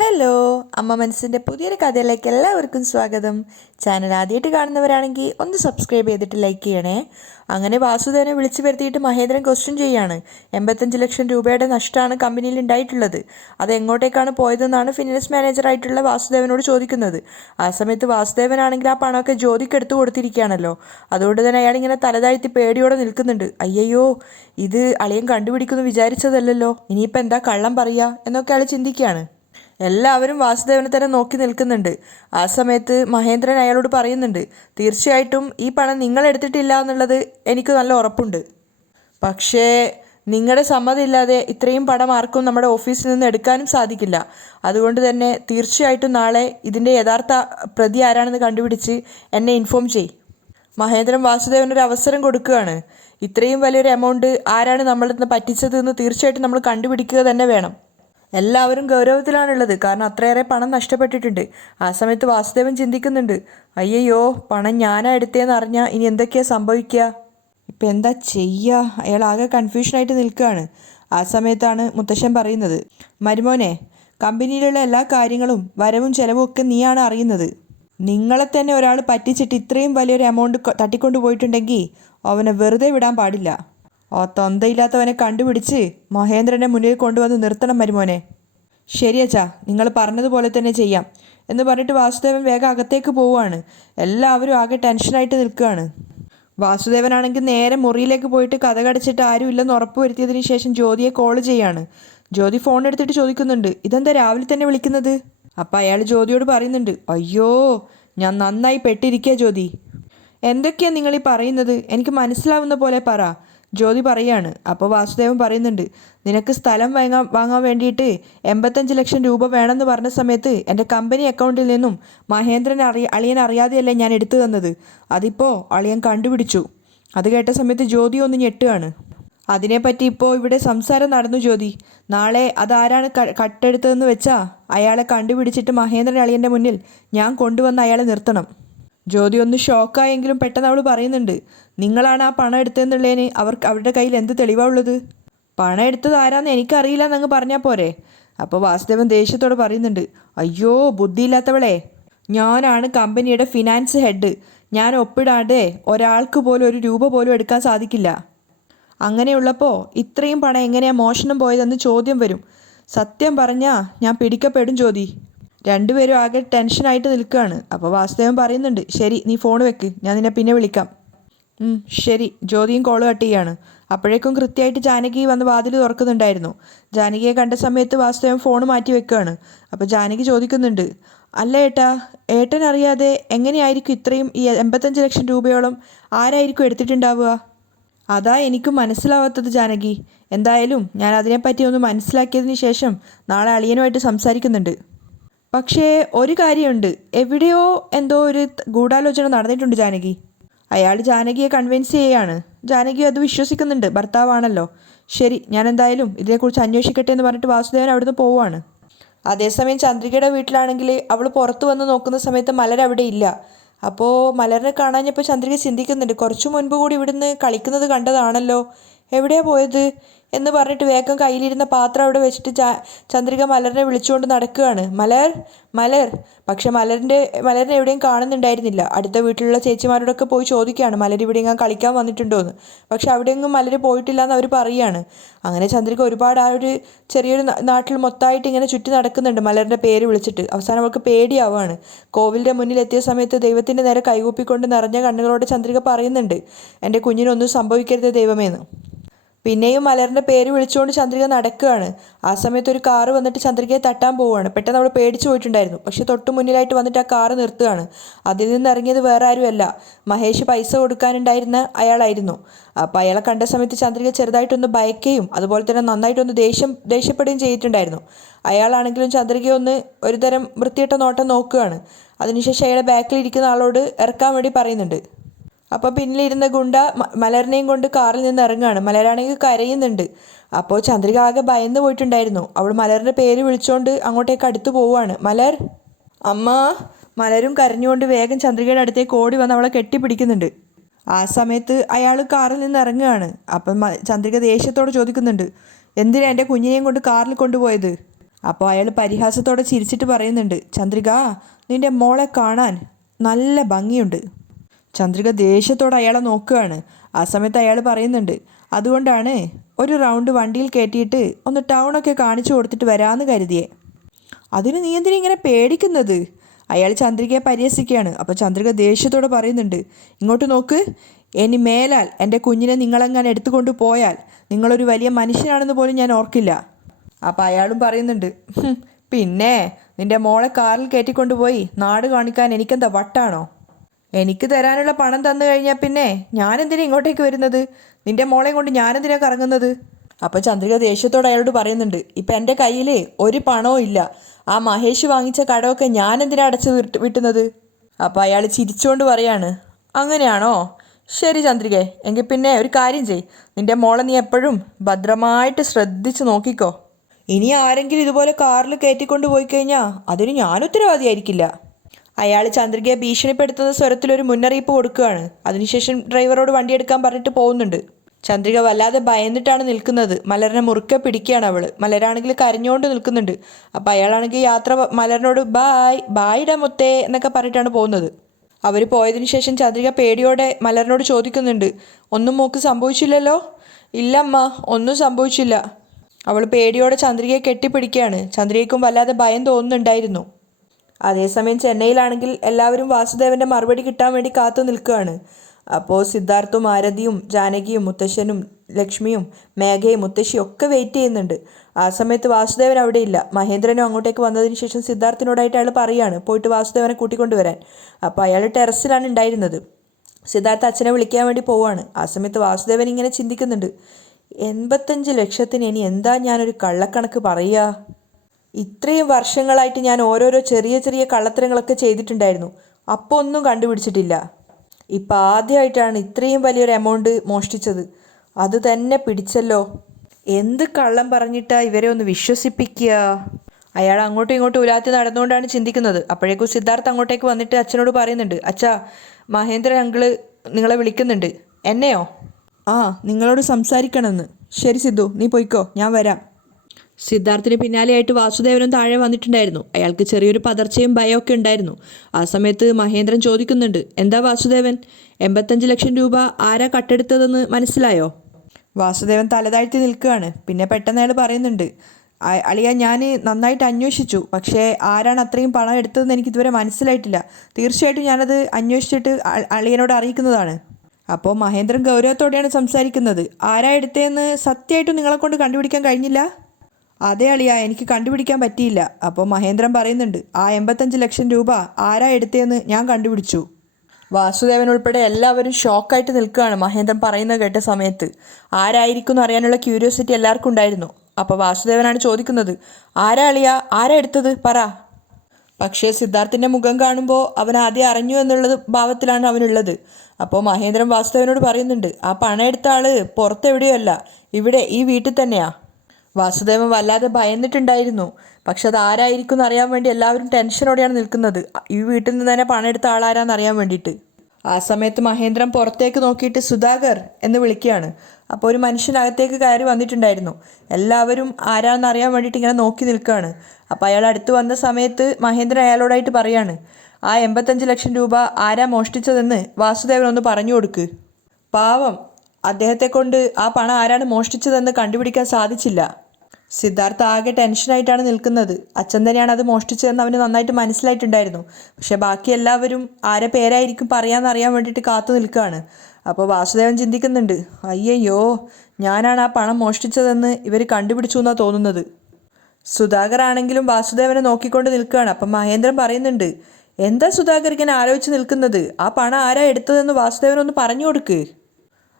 Hello, അമ്മ മനസ്സിൻ്റെ പുതിയൊരു കഥയിലേക്ക് എല്ലാവർക്കും സ്വാഗതം. ചാനൽ ആദ്യമായിട്ട് കാണുന്നവരാണെങ്കിൽ ഒന്ന് സബ്സ്ക്രൈബ് ചെയ്തിട്ട് ലൈക്ക് ചെയ്യണേ. അങ്ങനെ വാസുദേവനെ വിളിച്ചു വരുത്തിയിട്ട് മഹേന്ദ്രൻ ക്വസ്റ്റ്യൻ ചെയ്യാണ്. 85 ലക്ഷം രൂപയുടെ നഷ്ടമാണ് കമ്പനിയിൽ ഉണ്ടായിട്ടുള്ളത്. അത് എങ്ങോട്ടേക്കാണ് പോയതെന്നാണ് ഫിനാൻസ് മാനേജറായിട്ടുള്ള വാസുദേവനോട് ചോദിക്കുന്നത്. ആ സമയത്ത് വാസുദേവനാണെങ്കിൽ ആ പണമൊക്കെ ജ്യോതിക്ക് എടുത്തു കൊടുത്തിരിക്കുകയാണല്ലോ. അതുകൊണ്ട് തന്നെ അയാൾ ഇങ്ങനെ തലതാഴ്ത്തി പേടിയോടെ നിൽക്കുന്നുണ്ട്. അയ്യോ, ഇത് അളിയൻ കണ്ടുപിടിക്കുമെന്ന് വിചാരിച്ചതല്ലല്ലോ, ഇനിയിപ്പോൾ എന്താ കള്ളം പറയുക എന്നൊക്കെ അയാൾ ചിന്തിക്കുകയാണ്. എല്ലാവരും വാസുദേവനെ തന്നെ നോക്കി നിൽക്കുന്നുണ്ട്. ആ സമയത്ത് മഹേന്ദ്രൻ അയാളോട് പറയുന്നുണ്ട്, തീർച്ചയായിട്ടും ഈ പണം നിങ്ങൾ എടുത്തിട്ടില്ല എന്നുള്ളത് എനിക്ക് നല്ല ഉറപ്പുണ്ട്. പക്ഷേ നിങ്ങളുടെ സമ്മതമില്ലാതെ ഇത്രയും പണം ആർക്കും നമ്മുടെ ഓഫീസിൽ നിന്ന് എടുക്കാനും സാധിക്കില്ല. അതുകൊണ്ട് തന്നെ തീർച്ചയായിട്ടും നാളെ ഇതിൻ്റെ യഥാർത്ഥ പ്രതി ആരാണെന്ന് കണ്ടുപിടിച്ച് എന്നെ ഇൻഫോം ചെയ്യും. മഹേന്ദ്രൻ വാസുദേവനൊരു അവസരം കൊടുക്കുകയാണ്. ഇത്രയും വലിയൊരു എമൗണ്ട് ആരാണ് നമ്മളിൽ നിന്ന് പറ്റിച്ചത് എന്ന് തീർച്ചയായിട്ടും നമ്മൾ കണ്ടുപിടിക്കുക തന്നെ വേണം. എല്ലാവരും ഗൗരവത്തിലാണുള്ളത്, കാരണം അത്രയേറെ പണം നഷ്ടപ്പെട്ടിട്ടുണ്ട്. ആ സമയത്ത് വാസുദേവൻ ചിന്തിക്കുന്നുണ്ട്, അയ്യോ പണം ഞാനാ എടുത്തതെന്ന് അറിഞ്ഞാൽ ഇനി എന്തൊക്കെയാ സംഭവിക്കുക, ഇപ്പം എന്താ ചെയ്യുക? അയാൾ ആകെ കൺഫ്യൂഷനായിട്ട് നിൽക്കുകയാണ്. ആ സമയത്താണ് മുത്തശ്ശൻ പറയുന്നത്, മരുമോനെ, കമ്പനിയിലുള്ള എല്ലാ കാര്യങ്ങളും വരവും ചെലവും ഒക്കെ നീയാണ് അറിയുന്നത്. നിങ്ങളെ തന്നെ ഒരാൾ പറ്റിച്ചിട്ട് ഇത്രയും വലിയൊരു എമൗണ്ട് തട്ടിക്കൊണ്ടു പോയിട്ടുണ്ടെങ്കിൽ അവനെ വെറുതെ വിടാൻ പാടില്ല. ആ തൊന്തയില്ലാത്തവനെ കണ്ടുപിടിച്ച് മഹേന്ദ്രനെ മുന്നിൽ കൊണ്ടുവന്ന് നിർത്തണം മരുമോനെ. ശരിയച്ചാ, നിങ്ങൾ പറഞ്ഞതുപോലെ തന്നെ ചെയ്യാം എന്ന് പറഞ്ഞിട്ട് വാസുദേവൻ വേഗം അകത്തേക്ക് പോവുകയാണ്. എല്ലാവരും ആകെ ടെൻഷനായിട്ട് നിൽക്കുകയാണ്. വാസുദേവനാണെങ്കിൽ നേരെ മുറിയിലേക്ക് പോയിട്ട് കതകടച്ചിട്ട് ആരുമില്ലെന്ന് ഉറപ്പ് വരുത്തിയതിന് ശേഷം ജ്യോതിയെ കോൾ ചെയ്യാണ്. ജ്യോതി ഫോൺ എടുത്തിട്ട് ചോദിക്കുന്നുണ്ട്, ഇതെന്താ രാവിലെ തന്നെ വിളിക്കുന്നത്? അപ്പം അയാൾ ജ്യോതിയോട് പറയുന്നുണ്ട്, അയ്യോ ഞാൻ നന്നായി പെട്ടിരിക്കുക ജ്യോതി. എന്തൊക്കെയാണ് നിങ്ങൾ ഈ പറയുന്നത്? എനിക്ക് മനസ്സിലാവുന്ന പോലെ പറ, ജ്യോതി പറയാണ്. അപ്പോൾ വാസുദേവൻ പറയുന്നുണ്ട്, നിനക്ക് സ്ഥലം വാങ്ങാൻ വേണ്ടിയിട്ട് 85 ലക്ഷം രൂപ വേണമെന്ന് പറഞ്ഞ സമയത്ത് എൻ്റെ കമ്പനി അക്കൗണ്ടിൽ നിന്നും മഹേന്ദ്രൻ അളിയൻ അറിയാതെയല്ലേ ഞാൻ എടുത്തു തന്നത്. അതിപ്പോൾ അളിയൻ കണ്ടുപിടിച്ചു. അത് കേട്ട സമയത്ത് ജ്യോതി ഒന്ന് ഞെട്ടുകയാണ്. അതിനെപ്പറ്റി ഇപ്പോൾ ഇവിടെ സംസാരം നടന്നു ജ്യോതി. നാളെ അതാരാണ് കട്ടെടുത്തതെന്ന് വെച്ചാൽ അയാളെ കണ്ടുപിടിച്ചിട്ട് മഹേന്ദ്രൻ അളിയൻ്റെ മുന്നിൽ ഞാൻ കൊണ്ടുവന്ന് അയാളെ നിർത്തണം. ജ്യോതി ഒന്ന് ഷോക്കായെങ്കിലും പെട്ടെന്ന് അവൾ പറയുന്നുണ്ട്, നിങ്ങളാണ് ആ പണം എടുത്തതെന്നുള്ളതിന് അവരുടെ കയ്യിൽ എന്ത് തെളിവാണ് ഉള്ളത്? പണം എടുത്തത് ആരാന്ന് എനിക്കറിയില്ല എന്നങ്ങ് പറഞ്ഞാൽ പോരെ? അപ്പോൾ വാസുദേവൻ ദേഷ്യത്തോട് പറയുന്നുണ്ട്, അയ്യോ ബുദ്ധിയില്ലാത്തവളെ, ഞാനാണ് കമ്പനിയുടെ ഫിനാൻസ് ഹെഡ്. ഞാൻ ഒപ്പിടാതെ ഒരാൾക്ക് പോലും ഒരു രൂപ പോലും എടുക്കാൻ സാധിക്കില്ല. അങ്ങനെയുള്ളപ്പോൾ ഇത്രയും പണം എങ്ങനെയാണ് മോഷണം പോയതെന്ന് ചോദ്യം വരും. സത്യം പറഞ്ഞാൽ ഞാൻ പിടിക്കപ്പെടും ജ്യോതി. രണ്ടുപേരും ആകെ ടെൻഷനായിട്ട് നിൽക്കുകയാണ്. അപ്പോൾ വാസുദേവൻ പറയുന്നുണ്ട്, ശരി നീ ഫോൺ വെക്ക്, ഞാൻ നിന്നെ പിന്നെ വിളിക്കാം. ശരി. ജ്യോതിയും കോള് കട്ട് ചെയ്യാണ്. അപ്പോഴേക്കും കൃത്യമായിട്ട് ജാനകി വന്ന് വാതിൽ തുറക്കുന്നുണ്ടായിരുന്നു. ജാനകിയെ കണ്ട സമയത്ത് വാസുദേവൻ ഫോൺ മാറ്റി വെക്കുകയാണ്. അപ്പോൾ ജാനകി ചോദിക്കുന്നുണ്ട്, അല്ല ഏട്ടാ, ഏട്ടൻ അറിയാതെ എങ്ങനെയായിരിക്കും ഇത്രയും ഈ 85 ലക്ഷം രൂപയോളം ആരായിരിക്കും എടുത്തിട്ടുണ്ടാവുക? അതാ എനിക്ക് മനസ്സിലാവാത്തത് ജാനകി. എന്തായാലും ഞാൻ അതിനെപ്പറ്റി ഒന്ന് മനസ്സിലാക്കിയതിന് ശേഷം നാളെ അളിയനുമായിട്ട് സംസാരിക്കുന്നുണ്ട്. പക്ഷേ ഒരു കാര്യമുണ്ട്, എവിടെയോ എന്തോ ഒരു ഗൂഢാലോചന നടന്നിട്ടുണ്ട് ജാനകി. അയാൾ ജാനകിയെ കൺവിൻസ് ചെയ്യാണ്. ജാനകി അത് വിശ്വസിക്കുന്നുണ്ട്, ഭർത്താവാണല്ലോ. ശരി, ഞാൻ എന്തായാലും ഇതിനെക്കുറിച്ച് അന്വേഷിക്കട്ടെ എന്ന് പറഞ്ഞിട്ട് വാസുദേവൻ അവിടുന്ന് പോവുകയാണ്. അതേസമയം ചന്ദ്രികയുടെ വീട്ടിലാണെങ്കിൽ അവൾ പുറത്ത് വന്ന് നോക്കുന്ന സമയത്ത് മലർ അവിടെ ഇല്ല. അപ്പോൾ മലറിനെ കാണാഞ്ഞപ്പോൾ ചന്ദ്രിക ചിന്തിക്കുന്നുണ്ട്, കുറച്ചു മുൻപ് കൂടി ഇവിടുന്ന് കളിക്കുന്നത് കണ്ടതാണല്ലോ, എവിടെയാണ് പോയത് എന്ന് പറഞ്ഞിട്ട് വേഗം കയ്യിലിരുന്ന പാത്രം അവിടെ വെച്ചിട്ട് ചന്ദ്രിക മലറിനെ വിളിച്ചുകൊണ്ട് നടക്കുകയാണ്. മലർ, മലർ. പക്ഷെ മലരിനെ എവിടെയും കാണുന്നുണ്ടായിരുന്നില്ല. അടുത്ത വീട്ടിലുള്ള ചേച്ചിമാരോടൊക്കെ പോയി ചോദിക്കുകയാണ്, മലർ ഇവിടെ എങ്ങാൻ കളിക്കാൻ വന്നിട്ടുണ്ടോ എന്ന്. പക്ഷെ അവിടെയെങ്ങും മലർ പോയിട്ടില്ല എന്ന് അവർ പറയുകയാണ്. അങ്ങനെ ചന്ദ്രിക ഒരുപാട് ആ ഒരു ചെറിയൊരു നാട്ടിൽ മൊത്തമായിട്ട് ഇങ്ങനെ ചുറ്റി നടക്കുന്നുണ്ട് മലറിൻ്റെ പേര് വിളിച്ചിട്ട്. അവസാനം അവൾക്ക് പേടിയാവുകയാണ്. കോവിലിൻ്റെ മുന്നിൽ എത്തിയ സമയത്ത് ദൈവത്തിൻ്റെ നേരെ കൈകൂപ്പിക്കൊണ്ട് നിറഞ്ഞ കണ്ണുകളോടെ ചന്ദ്രിക പറയുന്നുണ്ട്, എൻ്റെ കുഞ്ഞിനൊന്നും സംഭവിക്കരുത് ദൈവമേന്ന്. പിന്നെയും മലറിൻ്റെ പേര് വിളിച്ചുകൊണ്ട് ചന്ദ്രിക നടക്കുകയാണ്. ആ സമയത്ത് ഒരു കാറ് വന്നിട്ട് ചന്ദ്രികയെ തട്ടാൻ പോവുകയാണ്. പെട്ടെന്ന് അവൾ പേടിച്ചു പോയിട്ടുണ്ടായിരുന്നു. പക്ഷെ തൊട്ട് മുന്നിലായിട്ട് വന്നിട്ട് ആ കാറ് നിർത്തുകയാണ്. അതിൽ നിന്ന് ഇറങ്ങിയത് വേറെ ആരുമല്ല, മഹേഷ് പൈസ കൊടുക്കാനുണ്ടായിരുന്ന അയാളായിരുന്നു. അപ്പോൾ അയാളെ കണ്ട സമയത്ത് ചന്ദ്രിക ചെറുതായിട്ടൊന്ന് ഭയക്കുകയും അതുപോലെ തന്നെ നന്നായിട്ടൊന്ന് ദേഷ്യപ്പെടുകയും ചെയ്തിട്ടുണ്ടായിരുന്നു. അയാളാണെങ്കിലും ചന്ദ്രികയെ ഒന്ന് ഒരുതരം വൃത്തിയിട്ട നോട്ടം നോക്കുകയാണ്. അതിനുശേഷം അയാളെ ബാക്കിലിരിക്കുന്ന ആളോട് ഇറക്കാൻ വേണ്ടി പറയുന്നുണ്ട്. അപ്പോൾ പിന്നിലിരുന്ന ഗുണ്ട മലറിനെയും കൊണ്ട് കാറിൽ നിന്ന് ഇറങ്ങുകയാണ്. മലരാണെങ്കിൽ കരയുന്നുണ്ട്. അപ്പോൾ ചന്ദ്രിക ആകെ ഭയന്ന് പോയിട്ടുണ്ടായിരുന്നു. അവൾ മലറിൻ്റെ പേര് വിളിച്ചുകൊണ്ട് അങ്ങോട്ടേക്ക് അടുത്ത് പോവുകയാണ്. മലർ, അമ്മ. മലരും കരഞ്ഞുകൊണ്ട് വേഗം ചന്ദ്രികയുടെ അടുത്തേക്ക് ഓടി വന്ന് അവളെ കെട്ടിപ്പിടിക്കുന്നുണ്ട്. ആ സമയത്ത് അയാൾ കാറിൽ നിന്ന് ഇറങ്ങുകയാണ്. അപ്പം ചന്ദ്രിക ദേഷ്യത്തോട് ചോദിക്കുന്നുണ്ട്, എന്തിനാ എൻ്റെ കുഞ്ഞിനെയും കൊണ്ട് കാറിൽ കൊണ്ടുപോയത്? അപ്പോൾ അയാൾ പരിഹാസത്തോടെ ചിരിച്ചിട്ട് പറയുന്നുണ്ട്, ചന്ദ്രിക, നിന്റെ മോളെ കാണാൻ നല്ല ഭംഗിയുണ്ട്. ചന്ദ്രിക ദേഷ്യത്തോടെ അയാളെ നോക്കുകയാണ്. ആ സമയത്ത് അയാൾ പറയുന്നുണ്ട്, അതുകൊണ്ടാണ് ഒരു റൗണ്ട് വണ്ടിയിൽ കയറ്റിയിട്ട് ഒന്ന് ടൗണൊക്കെ കാണിച്ചു കൊടുത്തിട്ട് വരാമെന്ന് കരുതിയേ. അതിന് നീ എന്തിനാ ഇങ്ങനെ പേടിക്കുന്നത്? അയാൾ ചന്ദ്രികയെ പരിഹസിക്കുകയാണ്. അപ്പോൾ ചന്ദ്രിക ദേഷ്യത്തോടെ പറയുന്നുണ്ട്, ഇങ്ങോട്ട് നോക്ക്, ഇനി മേലാൽ എൻ്റെ കുഞ്ഞിനെ നിങ്ങളെങ്ങനെ എടുത്തുകൊണ്ട് പോയാൽ നിങ്ങളൊരു വലിയ മനുഷ്യനാണെന്ന് പോലും ഞാൻ ഓർക്കില്ല. അപ്പോൾ അയാളും പറയുന്നുണ്ട്, പിന്നെ നിൻ്റെ മോളെ കാറിൽ കയറ്റിക്കൊണ്ടുപോയി നാട് കാണിക്കാൻ എനിക്കെന്താ വട്ടാണോ? എനിക്ക് തരാനുള്ള പണം തന്നു കഴിഞ്ഞാൽ പിന്നെ ഞാനെന്തിനാ ഇങ്ങോട്ടേക്ക് വരുന്നത്? നിൻ്റെ മോളെയും കൊണ്ട് ഞാനെന്തിനാ കറങ്ങുന്നത്? അപ്പോൾ ചന്ദ്രിക ദേഷ്യത്തോടെ അയാളോട് പറയുന്നുണ്ട്, ഇപ്പം എൻ്റെ കയ്യിൽ ഒരു പണവും ഇല്ല. ആ മഹേഷ് വാങ്ങിച്ച കടമൊക്കെ ഞാനെന്തിനാ അടച്ച് വിട്ടുന്നത്? അപ്പോൾ അയാൾ ചിരിച്ചുകൊണ്ട് പറയാണ്, അങ്ങനെയാണോ? ശരി ചന്ദ്രികേ, എങ്കിൽ പിന്നെ ഒരു കാര്യം ചെയ്, നിൻ്റെ മോളെ നീ എപ്പോഴും ഭദ്രമായിട്ട് ശ്രദ്ധിച്ച് നോക്കിക്കോ. ഇനി ആരെങ്കിലും ഇതുപോലെ കാറിൽ കയറ്റിക്കൊണ്ട് പോയി കഴിഞ്ഞാൽ അതിന് ഞാൻ ഉത്തരവാദിയായിരിക്കില്ല. അയാൾ ചന്ദ്രികയെ ഭീഷണിപ്പെടുത്തുന്ന സ്വരത്തിലൊരു മുന്നറിയിപ്പ് കൊടുക്കുകയാണ്. അതിനുശേഷം ഡ്രൈവറോട് വണ്ടിയെടുക്കാൻ പറഞ്ഞിട്ട് പോകുന്നുണ്ട്. ചന്ദ്രിക വല്ലാതെ ഭയന്നിട്ടാണ് നിൽക്കുന്നത്. മലറിനെ മുറുക്കെ പിടിക്കുകയാണ് അവൾ. മലരാണെങ്കിൽ കരഞ്ഞുകൊണ്ട് നിൽക്കുന്നുണ്ട്. അപ്പോൾ അയാളാണെങ്കിൽ മലറിനോട് ബായിടാ മുത്തേ എന്നൊക്കെ പറഞ്ഞിട്ടാണ് പോകുന്നത്. അവർ പോയതിനു ശേഷം ചന്ദ്രിക പേടിയോടെ മലറിനോട് ചോദിക്കുന്നുണ്ട്, ഒന്നും മോക്ക് സംഭവിച്ചില്ലല്ലോ? ഇല്ല അമ്മ, ഒന്നും സംഭവിച്ചില്ല. അവൾ പേടിയോടെ ചന്ദ്രികയെ കെട്ടിപ്പിടിക്കുകയാണ്. ചന്ദ്രികയ്ക്കും വല്ലാതെ ഭയം തോന്നുന്നുണ്ടായിരുന്നു. അതേസമയം ചെന്നൈയിലാണെങ്കിൽ എല്ലാവരും വാസുദേവൻ്റെ മറുപടി കിട്ടാൻ വേണ്ടി കാത്തു നിൽക്കുകയാണ്. അപ്പോൾ സിദ്ധാർത്ഥും ആരതിയും ജാനകിയും മുത്തശ്ശനും ലക്ഷ്മിയും മേഘയും മുത്തശ്ശിയും ഒക്കെ വെയിറ്റ് ചെയ്യുന്നുണ്ട്. ആ സമയത്ത് വാസുദേവൻ അവിടെ ഇല്ല. മഹേന്ദ്രനും അങ്ങോട്ടേക്ക് വന്നതിന് ശേഷം സിദ്ധാർത്ഥിനോടായിട്ട് അയാൾ പറയുകയാണ് പോയിട്ട് വാസുദേവനെ കൂട്ടിക്കൊണ്ടുവരാൻ. അപ്പോൾ അയാൾ ടെറസിലാണ് ഉണ്ടായിരുന്നത്. സിദ്ധാർത്ഥ അച്ഛനെ വിളിക്കാൻ വേണ്ടി പോവുകയാണ്. ആ സമയത്ത് വാസുദേവൻ ഇങ്ങനെ ചിന്തിക്കുന്നുണ്ട്, 85 ലക്ഷത്തിന് ഇനി എന്താ ഞാനൊരു കള്ളക്കണക്ക് പറയുക? ഇത്രയും വർഷങ്ങളായിട്ട് ഞാൻ ഓരോരോ ചെറിയ ചെറിയ കള്ളത്തരങ്ങളൊക്കെ ചെയ്തിട്ടുണ്ടായിരുന്നു. അപ്പോൾ ഒന്നും കണ്ടുപിടിച്ചിട്ടില്ല. ഇപ്പം ആദ്യമായിട്ടാണ് ഇത്രയും വലിയൊരു എമൗണ്ട് മോഷ്ടിച്ചത്. അത് തന്നെ പിടിച്ചല്ലോ. എന്ത് കള്ളം പറഞ്ഞിട്ടാ ഇവരെ ഒന്ന് വിശ്വസിപ്പിക്കുക? അയാൾ അങ്ങോട്ടും ഇങ്ങോട്ടും ഉലാത്തി നടന്നുകൊണ്ടാണ് ചിന്തിക്കുന്നത്. അപ്പോഴേക്കും സിദ്ധാർത്ഥ് അങ്ങോട്ടേക്ക് വന്നിട്ട് അച്ഛനോട് പറയുന്നുണ്ട്, അച്ഛാ, മഹേന്ദ്രൻ അങ്കിള് നിങ്ങളെ വിളിക്കുന്നുണ്ട്. എന്നെയോ? ആ, നിങ്ങളോട് സംസാരിക്കണമെന്ന്. ശരി സിദ്ധു, നീ പോയിക്കോ, ഞാൻ വരാം. സിദ്ധാർത്ഥിന് പിന്നാലെയായിട്ട് വാസുദേവനും താഴെ വന്നിട്ടുണ്ടായിരുന്നു. അയാൾക്ക് ചെറിയൊരു പതർച്ചയും ഭയമൊക്കെ ഉണ്ടായിരുന്നു. ആ സമയത്ത് മഹേന്ദ്രൻ ചോദിക്കുന്നുണ്ട്, എന്താ വാസുദേവൻ, 85 ലക്ഷം രൂപ ആരാ കട്ടെടുത്തതെന്ന് മനസ്സിലായോ? വാസുദേവൻ തലതാഴ്ത്തി നിൽക്കുകയാണ്. പിന്നെ പെട്ടെന്ന് അയാൾ പറയുന്നുണ്ട്, അളിയ, ഞാൻ നന്നായിട്ട് അന്വേഷിച്ചു, പക്ഷേ ആരാണ് അത്രയും പണം എടുത്തതെന്ന് എനിക്കിതുവരെ മനസ്സിലായിട്ടില്ല. തീർച്ചയായിട്ടും ഞാനത് അന്വേഷിച്ചിട്ട് അളിയനോട് അറിയിക്കുന്നതാണ്. അപ്പോൾ മഹേന്ദ്രൻ ഗൗരവത്തോടെയാണ് സംസാരിക്കുന്നത്. ആരാ എടുത്തതെന്ന് സത്യമായിട്ടും നിങ്ങളെ കൊണ്ട് കണ്ടുപിടിക്കാൻ കഴിഞ്ഞില്ല? അതേ അളിയ, എനിക്ക് കണ്ടുപിടിക്കാൻ പറ്റിയില്ല. അപ്പോൾ മഹേന്ദ്രൻ പറയുന്നുണ്ട്, ആ 85 ലക്ഷം രൂപ ആരാ എടുത്തതെന്ന് ഞാൻ കണ്ടുപിടിച്ചു. വാസുദേവൻ ഉൾപ്പെടെ എല്ലാവരും ഷോക്കായിട്ട് നിൽക്കുകയാണ് മഹേന്ദ്രൻ പറയുന്നത് കേട്ട സമയത്ത്. ആരായിരിക്കും എന്ന് അറിയാനുള്ള ക്യൂരിയോസിറ്റി എല്ലാവർക്കും ഉണ്ടായിരുന്നു. അപ്പോൾ വാസുദേവനാണ് ചോദിക്കുന്നത്, ആരാ അളിയ, ആരാ എടുത്തത്, പറ. പക്ഷേ സിദ്ധാർത്ഥിൻ്റെ മുഖം കാണുമ്പോൾ അവൻ ആദ്യം അറിഞ്ഞു എന്നുള്ളത് ഭാവത്തിലാണ് അവനുള്ളത്. അപ്പോൾ മഹേന്ദ്രൻ വാസുദേവനോട് പറയുന്നുണ്ട്, ആ പണം എടുത്ത ആള് പുറത്തെവിടെയോ അല്ല, ഇവിടെ ഈ വീട്ടിൽ തന്നെയാ. വാസുദേവൻ വല്ലാതെ ഭയന്നിട്ടുണ്ടായിരുന്നു. പക്ഷെ അത് ആരായിരിക്കും എന്നറിയാൻ വേണ്ടി എല്ലാവരും ടെൻഷനോടെയാണ് നിൽക്കുന്നത്. ഈ വീട്ടിൽ നിന്ന് തന്നെ പണം എടുത്ത ആളാരാന്ന് അറിയാൻ വേണ്ടിയിട്ട്. ആ സമയത്ത് മഹേന്ദ്രൻ പുറത്തേക്ക് നോക്കിയിട്ട് സുധാകർ എന്ന് വിളിക്കുകയാണ്. അപ്പോൾ ഒരു മനുഷ്യനകത്തേക്ക് കയറി വന്നിട്ടുണ്ടായിരുന്നു. എല്ലാവരും ആരാണെന്ന് അറിയാൻ വേണ്ടിയിട്ട് ഇങ്ങനെ നോക്കി നിൽക്കുകയാണ്. അപ്പോൾ അയാൾ അടുത്ത് വന്ന സമയത്ത് മഹേന്ദ്രൻ അയാളോടായിട്ട് പറയാണ്, ആ 85 ലക്ഷം രൂപ ആരാ മോഷ്ടിച്ചതെന്ന് വാസുദേവൻ ഒന്ന് പറഞ്ഞു കൊടുക്ക്. പാവം, അദ്ദേഹത്തെ കൊണ്ട് ആ പണം ആരാണ് മോഷ്ടിച്ചതെന്ന് കണ്ടുപിടിക്കാൻ സാധിച്ചില്ല. സിദ്ധാർത്ഥ ആകെ ടെൻഷനായിട്ടാണ് നിൽക്കുന്നത്. അച്ഛൻ തന്നെയാണ് അത് മോഷ്ടിച്ചതെന്ന് അവന് നന്നായിട്ട് മനസ്സിലായിട്ടുണ്ടായിരുന്നു. പക്ഷെ ബാക്കി എല്ലാവരും ആരെ പേരായിരിക്കും പറയാമെന്നറിയാൻ വേണ്ടിയിട്ട് കാത്തു നിൽക്കുകയാണ്. അപ്പോൾ വാസുദേവൻ ചിന്തിക്കുന്നുണ്ട്, അയ്യയ്യോ, ഞാനാണ് ആ പണം മോഷ്ടിച്ചതെന്ന് ഇവർ കണ്ടുപിടിച്ചു എന്നാണ് തോന്നുന്നത്. സുധാകർ ആണെങ്കിലും വാസുദേവനെ നോക്കിക്കൊണ്ട് നിൽക്കുകയാണ്. അപ്പം മഹേന്ദ്രൻ പറയുന്നുണ്ട്, എന്താ സുധാകർ ഇങ്ങനെ ആലോചിച്ച് നിൽക്കുന്നത്? ആ പണം ആരാ എടുത്തതെന്ന് വാസുദേവനൊന്ന് പറഞ്ഞു കൊടുക്ക്.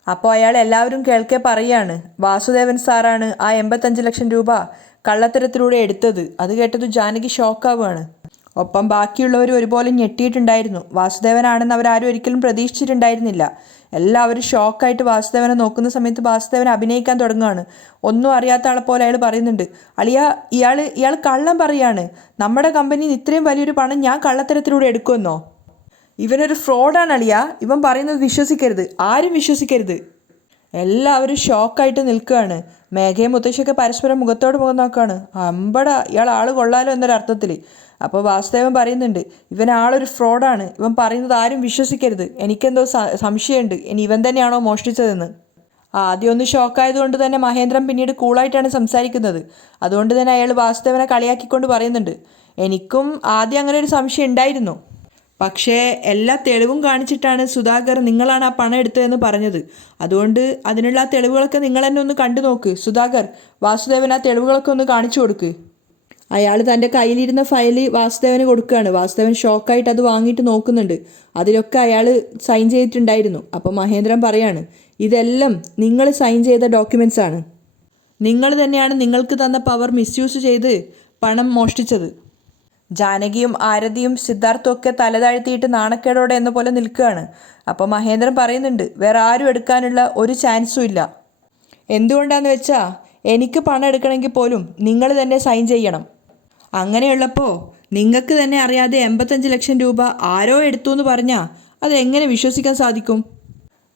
അപ്പോൾ അയാൾ എല്ലാവരും കേൾക്കെ പറയാണ്, വാസുദേവൻ സാറാണ് ആ 85 ലക്ഷം രൂപ കള്ളത്തരത്തിലൂടെ എടുത്തത്. അത് കേട്ടത് ജാനകി ഷോക്കാവുകയാണ്. ഒപ്പം ബാക്കിയുള്ളവർ ഒരുപോലെ ഞെട്ടിയിട്ടുണ്ടായിരുന്നു. വാസുദേവനാണെന്ന് അവരാരും ഒരിക്കലും പ്രതീക്ഷിച്ചിട്ടുണ്ടായിരുന്നില്ല. എല്ലാവരും ഷോക്കായിട്ട് വാസുദേവനെ നോക്കുന്ന സമയത്ത് വാസുദേവൻ അഭിനയിക്കാൻ തുടങ്ങുകയാണ്. ഒന്നും അറിയാത്ത ആളെ പോലെ അയാൾ പറയുന്നുണ്ട്, അളിയ, ഇയാൾ കള്ളം പറയാണ്. നമ്മുടെ കമ്പനിയിൽ ഇത്രയും വലിയൊരു പണം ഞാൻ കള്ളത്തരത്തിലൂടെ എടുക്കുമെന്നോ? ഇവനൊരു ഫ്രോഡാണ് അളിയ. ഇവൻ പറയുന്നത് വിശ്വസിക്കരുത്, ആരും വിശ്വസിക്കരുത്. എല്ലാവരും ഷോക്കായിട്ട് നിൽക്കുകയാണ്. മേഘയും മുത്തശ്ശിയൊക്കെ പരസ്പരം മുഖത്തോട് മുഖം നോക്കുകയാണ്. അമ്പട, ഇയാൾ ആൾ കൊള്ളാലോ എന്നൊരർത്ഥത്തിൽ. അപ്പോൾ വാസുദേവൻ പറയുന്നുണ്ട്, ഇവൻ ആളൊരു ഫ്രോഡാണ്, ഇവൻ പറയുന്നത് ആരും വിശ്വസിക്കരുത്, എനിക്കെന്തോ സംശയമുണ്ട്, ഇനി ഇവൻ തന്നെയാണോ മോഷ്ടിച്ചതെന്ന്. ആദ്യം ഒന്ന് ഷോക്കായതുകൊണ്ട് തന്നെ മഹേന്ദ്രൻ പിന്നീട് കൂളായിട്ടാണ് സംസാരിക്കുന്നത്. അതുകൊണ്ട് തന്നെ അയാൾ വാസുദേവനെ കളിയാക്കിക്കൊണ്ട് പറയുന്നുണ്ട്, എനിക്കും ആദ്യം അങ്ങനെ ഒരു സംശയം ഉണ്ടായിരുന്നു, പക്ഷേ എല്ലാ തെളിവും കാണിച്ചിട്ടാണ് സുധാകർ നിങ്ങളാണ് ആ പണം എടുത്തതെന്ന് പറഞ്ഞത്. അതുകൊണ്ട് അതിനുള്ള ആ തെളിവുകളൊക്കെ നിങ്ങൾ തന്നെ ഒന്ന് കണ്ടു നോക്ക്. സുധാകർ, വാസുദേവൻ ആ തെളിവുകളൊക്കെ ഒന്ന് കാണിച്ചു കൊടുക്ക്. അയാൾ തൻ്റെ കയ്യിലിരുന്ന ഫയല് വാസുദേവന് കൊടുക്കുകയാണ്. വാസുദേവൻ ഷോക്കായിട്ട് അത് വാങ്ങിയിട്ട് നോക്കുന്നുണ്ട്. അതിലൊക്കെ അയാൾ സൈൻ ചെയ്തിട്ടുണ്ടായിരുന്നു. അപ്പോൾ മഹേന്ദ്രൻ പറയാണ്, ഇതെല്ലാം നിങ്ങൾ സൈൻ ചെയ്ത ഡോക്യുമെൻറ്റ്സ് ആണ്. നിങ്ങൾ തന്നെയാണ് നിങ്ങൾക്ക് തന്ന പവർ മിസ്യൂസ് ചെയ്ത് പണം മോഷ്ടിച്ചത്. ജാനകിയും ആരതിയും സിദ്ധാർത്ഥും ഒക്കെ തലതാഴ്ത്തിയിട്ട് നാണക്കേടോടെ എന്ന പോലെ നിൽക്കുകയാണ്. അപ്പോൾ മഹേന്ദ്രൻ പറയുന്നുണ്ട്, വേറെ ആരും എടുക്കാനുള്ള ഒരു ചാൻസും ഇല്ല. എന്തുകൊണ്ടാന്ന് വെച്ചാൽ എനിക്ക് പണം എടുക്കണമെങ്കിൽ പോലും നിങ്ങൾ തന്നെ സൈൻ ചെയ്യണം. അങ്ങനെയുള്ളപ്പോൾ നിങ്ങൾക്ക് തന്നെ അറിയാതെ 85 ലക്ഷം രൂപ ആരോ എടുത്തു എന്ന് പറഞ്ഞാൽ അതെങ്ങനെ വിശ്വസിക്കാൻ സാധിക്കും?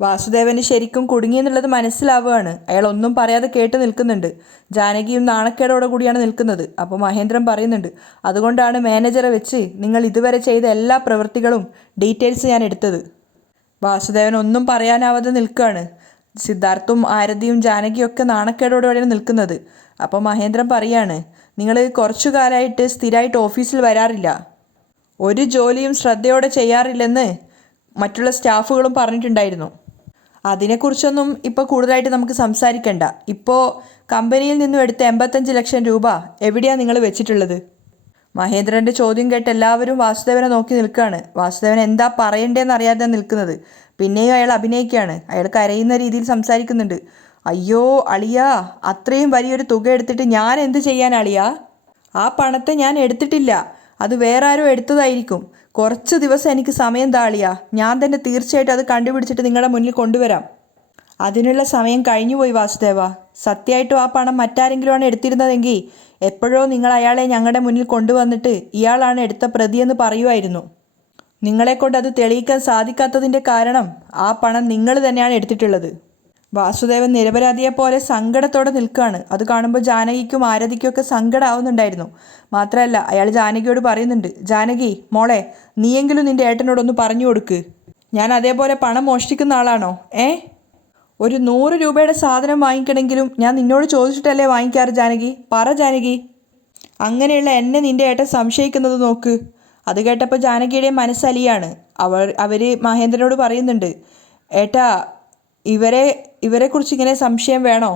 വാസുദേവന് ശരിക്കും കുടുങ്ങിയെന്നുള്ളത് മനസ്സിലാവുകയാണ്. അയാൾ ഒന്നും പറയാതെ കേട്ട് നിൽക്കുന്നുണ്ട്. ജാനകിയും നാണക്കേടോടെ കൂടിയാണ് നിൽക്കുന്നത്. അപ്പോൾ മഹേന്ദ്രൻ പറയുന്നുണ്ട്, അതുകൊണ്ടാണ് മാനേജറെ വെച്ച് നിങ്ങൾ ഇതുവരെ ചെയ്ത എല്ലാ പ്രവൃത്തികളും ഡീറ്റെയിൽസ് ഞാൻ എടുത്തത്. വാസുദേവൻ ഒന്നും പറയാനാവാതെ നിൽക്കുകയാണ്. സിദ്ധാർത്ഥും ആരതിയും ജാനകിയും ഒക്കെ നാണക്കേടോടെയാണ് നിൽക്കുന്നത്. അപ്പോൾ മഹേന്ദ്രൻ പറയാണ്, നിങ്ങൾ കുറച്ചു കാലമായിട്ട് സ്ഥിരമായിട്ട് ഓഫീസിൽ വരാറില്ല, ഒരു ജോലിയും ശ്രദ്ധയോടെ ചെയ്യാറില്ലെന്ന് മറ്റുള്ള സ്റ്റാഫുകളും പറഞ്ഞിട്ടുണ്ടായിരുന്നു. അതിനെക്കുറിച്ചൊന്നും ഇപ്പോൾ കൂടുതലായിട്ട് നമുക്ക് സംസാരിക്കണ്ട. ഇപ്പോൾ കമ്പനിയിൽ നിന്നും എടുത്ത 85 ലക്ഷം രൂപ എവിടെയാണ് നിങ്ങൾ വെച്ചിട്ടുള്ളത്? മഹേന്ദ്രൻ്റെ ചോദ്യം കേട്ട് എല്ലാവരും വാസുദേവനെ നോക്കി നിൽക്കുകയാണ്. വാസുദേവൻ എന്താ പറയണ്ടേന്ന് അറിയാതെ നിൽക്കുന്നത്. പിന്നെയും അയാൾ അഭിനയിക്കുകയാണ്. അയാൾ കരയുന്ന രീതിയിൽ സംസാരിക്കുന്നുണ്ട്. അയ്യോ അളിയാ, അത്രയും വലിയൊരു തുക എടുത്തിട്ട് ഞാൻ എന്ത് ചെയ്യാൻ അളിയാ? ആ പണത്തെ ഞാൻ എടുത്തിട്ടില്ല, അത് വേറെ ആരോ എടുത്തതായിരിക്കും. കുറച്ച് ദിവസം എനിക്ക് സമയം താളിയാ, ഞാൻ തന്നെ തീർച്ചയായിട്ടും അത് കണ്ടുപിടിച്ചിട്ട് നിങ്ങളുടെ മുന്നിൽ കൊണ്ടുവരാം. അതിനുള്ള സമയം കഴിഞ്ഞുപോയി വാസുദേവ. സത്യമായിട്ടും ആ പണം മറ്റാരെങ്കിലുമാണ് എടുത്തിരുന്നതെങ്കിൽ എപ്പോഴോ നിങ്ങൾ അയാളെ ഞങ്ങളുടെ മുന്നിൽ കൊണ്ടുവന്നിട്ട് ഇയാളാണ് എടുത്ത പ്രതിയെന്ന് പറയുമായിരുന്നു. നിങ്ങളെക്കൊണ്ട് അത് തെളിയിക്കാൻ സാധിക്കാത്തതിൻ്റെ കാരണം ആ പണം നിങ്ങൾ തന്നെയാണ് എടുത്തിട്ടുള്ളത്. വാസുദേവൻ നിരപരാധിയെപ്പോലെ സങ്കടത്തോടെ നിൽക്കുകയാണ്. അത് കാണുമ്പോൾ ജാനകിക്കും ആരതിക്കും ഒക്കെ സങ്കടമാവുന്നുണ്ടായിരുന്നു. മാത്രമല്ല അയാൾ ജാനകിയോട് പറയുന്നുണ്ട്, ജാനകി മോളെ, നീയെങ്കിലും നിൻ്റെ ഏട്ടനോടൊന്ന് പറഞ്ഞു കൊടുക്ക്, ഞാൻ അതേപോലെ പണം മോഷ്ടിക്കുന്ന ആളാണോ? ഒരു 100 രൂപയുടെ സാധനം വാങ്ങിക്കണമെങ്കിലും ഞാൻ നിന്നോട് ചോദിച്ചിട്ടല്ലേ വാങ്ങിക്കാറ് ജാനകി? പറ ജാനകി. അങ്ങനെയുള്ള എന്നെ നിൻ്റെ ഏട്ടൻ സംശയിക്കുന്നത് നോക്ക്. അത് കേട്ടപ്പോൾ ജാനകിയുടെ മനസ്സലിയാണ്. അവർ മഹേന്ദ്രനോട് പറയുന്നുണ്ട്, ഏട്ടാ, ഇവരെക്കുറിച്ച് ഇങ്ങനെ സംശയം വേണോ?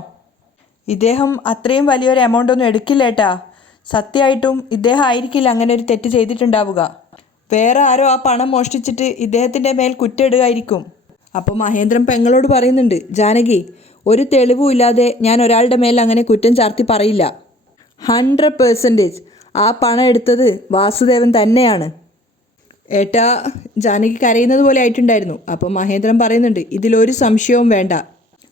ഇദ്ദേഹം അത്രയും വലിയൊരു എമൗണ്ട് ഒന്നും എടുക്കില്ല ഏട്ടാ. സത്യമായിട്ടും ഇദ്ദേഹം ആയിരിക്കില്ല അങ്ങനെ ഒരു തെറ്റ് ചെയ്തിട്ടുണ്ടാവുക. വേറെ ആരോ ആ പണം മോഷ്ടിച്ചിട്ട് ഇദ്ദേഹത്തിൻ്റെ മേൽ കുറ്റമിടുകയായിരിക്കും. അപ്പോൾ മഹേന്ദ്രൻ പെങ്ങളോട് പറയുന്നുണ്ട്, ജാനകി, ഒരു തെളിവും ഇല്ലാതെ ഞാൻ ഒരാളുടെ മേൽ അങ്ങനെ കുറ്റം ചാർത്തി പറയില്ല. 100% ആ പണം എടുത്തത് വാസുദേവൻ തന്നെയാണ്. ഏട്ടാ, ജാനകി കരയുന്നത് പോലെ ആയിട്ടുണ്ടായിരുന്നു. അപ്പോൾ മഹേന്ദ്രൻ പറയുന്നുണ്ട്, ഇതിലൊരു സംശയവും വേണ്ട.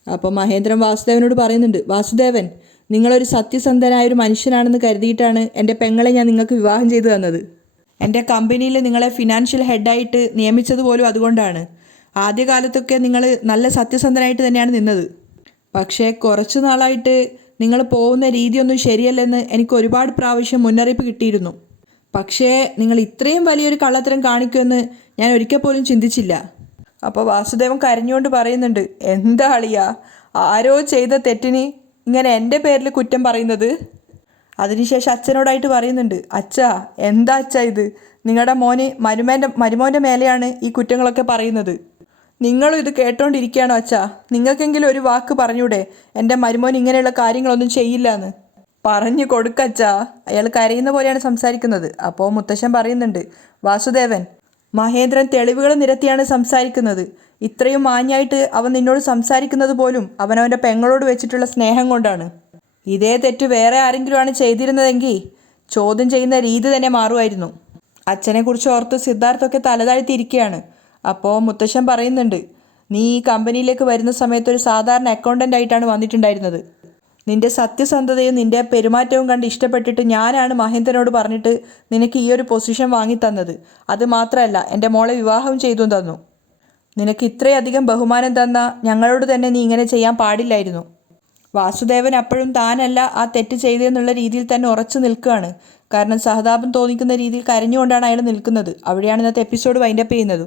അപ്പോൾ മഹേന്ദ്രൻ വാസുദേവനോട് പറയുന്നുണ്ട്, വാസുദേവൻ, നിങ്ങളൊരു സത്യസന്ധനായൊരു മനുഷ്യനാണെന്ന് കരുതിയിട്ടാണ് എൻ്റെ പെങ്ങളെ ഞാൻ നിങ്ങൾക്ക് വിവാഹം ചെയ്തു തന്നത്. എൻ്റെ കമ്പനിയിൽ നിങ്ങളെ ഫിനാൻഷ്യൽ ഹെഡായിട്ട് നിയമിച്ചതുപോലും അതുകൊണ്ടാണ്. ആദ്യകാലത്തൊക്കെ നിങ്ങൾ നല്ല സത്യസന്ധനായിട്ട് തന്നെയാണ് നിന്നത്. പക്ഷേ കുറച്ചു നാളായിട്ട് നിങ്ങൾ പോകുന്ന രീതിയൊന്നും ശരിയല്ലെന്ന് എനിക്ക് ഒരുപാട് പ്രാവശ്യം മുന്നറിയിപ്പ് കിട്ടിയിരുന്നു. പക്ഷേ നിങ്ങൾ ഇത്രയും വലിയൊരു കള്ളത്തരം കാണിക്കുമെന്ന് ഞാൻ ഒരിക്കൽ പോലും ചിന്തിച്ചില്ല. അപ്പോൾ വാസുദേവൻ കരഞ്ഞുകൊണ്ട് പറയുന്നുണ്ട്, എന്താ അളിയാ, ആരോ ചെയ്ത തെറ്റിന് ഇങ്ങനെ എൻ്റെ പേരിൽ കുറ്റം പറയുന്നത്? അതിനുശേഷം അച്ഛനോടായിട്ട് പറയുന്നുണ്ട്, അച്ഛാ, എന്താ അച്ഛാ ഇത്? നിങ്ങളുടെ മരുമോൻ്റെ മേലെയാണ് ഈ കുറ്റങ്ങളൊക്കെ പറയുന്നത്. നിങ്ങളും ഇത് കേട്ടോണ്ടിരിക്കുകയാണോ അച്ഛാ? നിങ്ങൾക്കെങ്കിലും ഒരു വാക്ക് പറഞ്ഞൂടെ, എൻ്റെ മരുമോൻ ഇങ്ങനെയുള്ള കാര്യങ്ങളൊന്നും ചെയ്യില്ല എന്ന്? പറഞ്ഞു കൊടുക്കച്ചാ. അയാൾ കരയുന്ന പോലെയാണ് സംസാരിക്കുന്നത്. അപ്പോൾ മുത്തശ്ശൻ പറയുന്നുണ്ട്, വാസുദേവൻ, മഹേന്ദ്രൻ തെളിവുകൾ നിരത്തിയാണ് സംസാരിക്കുന്നത്. ഇത്രയും മാന്യായിട്ട് അവൻ നിന്നോട് സംസാരിക്കുന്നത് പോലും അവനവൻ്റെ പെങ്ങളോട് വെച്ചിട്ടുള്ള സ്നേഹം കൊണ്ടാണ്. ഇതേ തെറ്റ് വേറെ ആരെങ്കിലുമാണ് ചെയ്തിരുന്നതെങ്കിൽ ചോദ്യം ചെയ്യുന്ന രീതി തന്നെ മാറുമായിരുന്നു. അച്ഛനെക്കുറിച്ച് ഓർത്ത് സിദ്ധാർത്ഥൊക്കെ തലതാഴ്ത്തിയിരിക്കുകയാണ്. അപ്പോൾ മുത്തശ്ശൻ പറയുന്നുണ്ട്, നീ ഈ കമ്പനിയിലേക്ക് വരുന്ന സമയത്ത് ഒരു സാധാരണ അക്കൗണ്ടൻ്റ് ആയിട്ടാണ് വന്നിട്ടുണ്ടായിരുന്നത്. നിൻ്റെ സത്യസന്ധതയും നിൻ്റെ പെരുമാറ്റവും കണ്ട് ഇഷ്ടപ്പെട്ടിട്ട് ഞാനാണ് മഹേന്ദ്രനോട് പറഞ്ഞിട്ട് നിനക്ക് ഈ ഒരു പൊസിഷൻ വാങ്ങിത്തന്നത്. അത് മാത്രമല്ല, എൻ്റെ മോളെ വിവാഹം ചെയ്തു തന്നു. നിനക്ക് ഇത്രയധികം ബഹുമാനം തന്ന ഞങ്ങളോട് തന്നെ നീ ഇങ്ങനെ ചെയ്യാൻ പാടില്ലായിരുന്നു. വാസുദേവൻ അപ്പോഴും താനല്ല ആ തെറ്റ് ചെയ്തതെന്നുള്ള രീതിയിൽ തന്നെ ഉറച്ചു നിൽക്കുകയാണ്. കാരണം സഹതാപം തോന്നിക്കുന്ന രീതിയിൽ കരഞ്ഞുകൊണ്ടാണ് അയാൾ നിൽക്കുന്നത്. അവിടെയാണ് ഇന്നത്തെ എപ്പിസോഡ് വൈൻഡപ്പ് ചെയ്യുന്നത്.